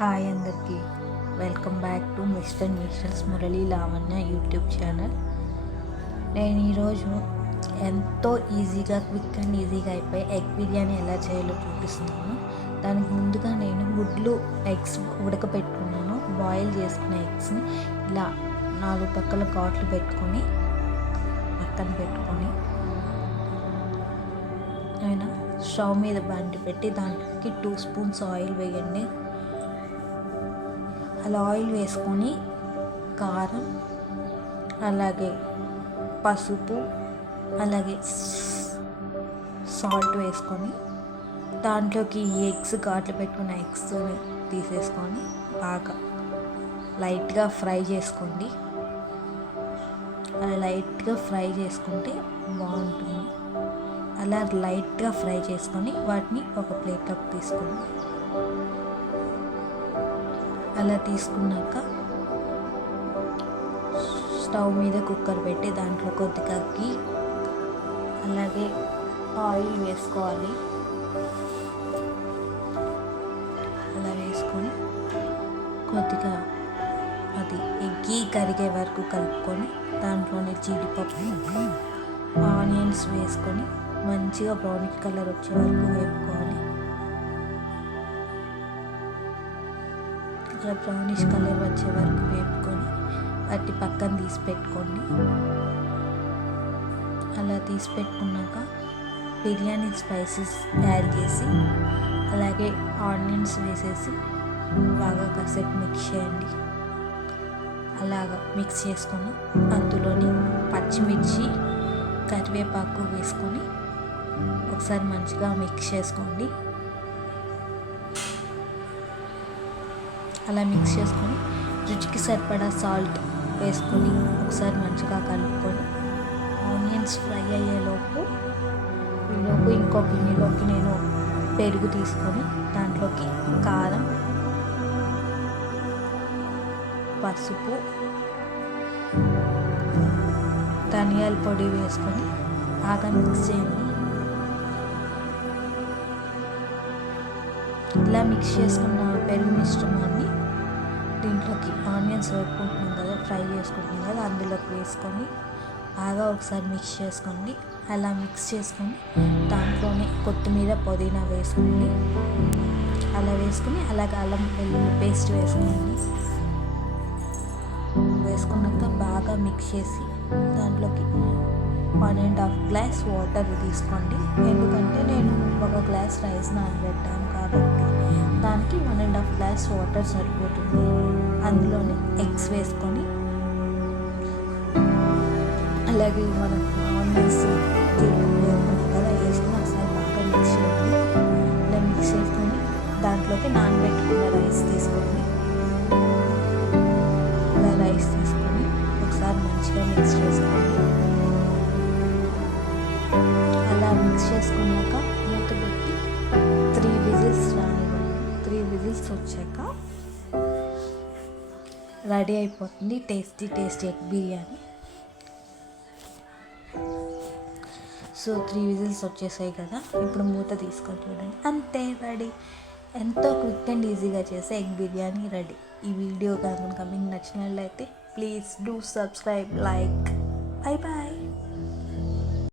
Hi అందరికీ, welcome back to mister and misters Murali Lavanya YouTube channel. నేను ఈరోజు ఎంతో క్విక్ అండ్ ఈజీగా అయిపోయి ఎగ్ బిర్యానీ ఎలా చేయాలో చూపిస్తున్నాను. దానికి ముందుగా నేను ఎగ్స్ ఉడకపెట్టుకున్నాను. బాయిల్ చేసుకున్న ఎగ్స్ని ఇలా 4 పక్కల ఘాట్లు పెట్టుకొని పక్కన పెట్టుకొని ఆయన స్టవ్ మీద బండి పెట్టి దాంట్లోకి 2 స్పూన్స్ ఆయిల్ వేయండి. అలా ఆయిల్ వేసుకొని కారం, అలాగే పసుపు, అలాగే సాల్ట్ వేసుకొని దాంట్లోకి ఎగ్స్ ఘాట్లు పెట్టుకున్న ఎగ్స్ తీసేసుకొని బాగా లైట్గా ఫ్రై చేసుకోండి. అలా లైట్గా ఫ్రై చేసుకుంటే బాగుంటుంది. అలా లైట్గా ఫ్రై చేసుకొని వాటిని ఒక ప్లేట్లోకి తీసుకోండి. అలా తీసుకున్నాక స్టవ్ మీద కుక్కర్ పెట్టి దాంట్లో కొద్దిగా గీ, అలాగే ఆయిల్ వేసుకోవాలి. అలా వేసుకొని కొద్దిగా అది గీ కరిగే వరకు కలుపుకొని దాంట్లోనే జీడిపప్పు, ఆనియన్స్ వేసుకొని మంచిగా బ్రౌనిష్ కలర్ వచ్చే వరకు వేపుకోవాలి. అలా బ్రౌనిష్ కలర్ వచ్చే వరకు వేపుకొని వాటి పక్కన తీసి పెట్టుకోండి. అలా తీసి పెట్టుకున్నాక బిర్యానీ స్పైసెస్ యాడ్ చేసి అలాగే ఆనియన్స్ వేసేసి బాగా కాసేపు మిక్స్ చేయండి. అలాగా మిక్స్ చేసుకొని అందులోని పచ్చిమిర్చి, కరివేపాకు వేసుకొని ఒకసారి మంచిగా మిక్స్ చేసుకోండి. అలా మిక్స్ చేసుకొని రుచికి సరిపడా సాల్ట్ వేసుకొని ఒకసారి మంచిగా కలుపుకొని ఆనియన్స్ ఫ్రై అయ్యేలోపు ఇంకో గిన్నెలోకి నేను పెరుగు తీసుకొని దాంట్లోకి కారం, పసుపు, ధనియాల పొడి వేసుకొని బాగా మిక్స్ చేయండి. ఇలా మిక్స్ చేసుకున్న పెరుగు మిశ్రమాన్ని దీంట్లోకి ఆనియన్స్ వేసుకుంటున్నాం కదా, ఫ్రై చేసుకుంటున్నాం కదా, అందులోకి వేసుకొని బాగా ఒకసారి మిక్స్ చేసుకోండి. అలా మిక్స్ చేసుకొని దాంట్లోనే కొత్తిమీర, పుదీనా వేసుకోండి. అలా వేసుకొని అలాగే అల్లం వెల్లుల్లి పేస్ట్ వేసుకోండి. వేసుకున్నాక బాగా మిక్స్ చేసి దాంట్లోకి 1.5 గ్లాస్ వాటర్ తీసుకోండి. ఎందుకంటే నేను 1 గ్లాస్ రైస్ నానబెట్టాను కాబట్టి దానికి 1.5 గ్లాస్ వాటర్ సరిపోతుంది. అందులోనే ఎగ్స్ వేసుకొని అలాగే మనం ఆనియన్స్ కదా వేసుకొని ఒకసారి బాగా మిక్స్ చేయండి. ఇలా మిక్స్ చేసుకొని దాంట్లోకి నానబెట్టుకున్న రైస్ తీసుకోండి. ఇలా రైస్ తీసుకొని ఒకసారి మంచిగా మిక్స్ చేసుకోండి. అలా మిక్స్ చేసుకున్నాక మూత పెట్టి 3 విజిల్స్ రానివ్వండి. 3 విజిల్స్ వచ్చాక రెడీ అయిపోతుంది tasty egg biryani. So 3 whistles వచ్చేసాయి కదా, ఇప్పుడు మూత తీసుకొని చూడండి, అంతే రెడీ. ఎంతో క్విక్ అండ్ ఈజీగా చేసే ఎగ్ బిర్యానీ రెడీ. ఈ వీడియో కనుక మీకు నచ్చినట్లయితే please do subscribe, like. Bye bye.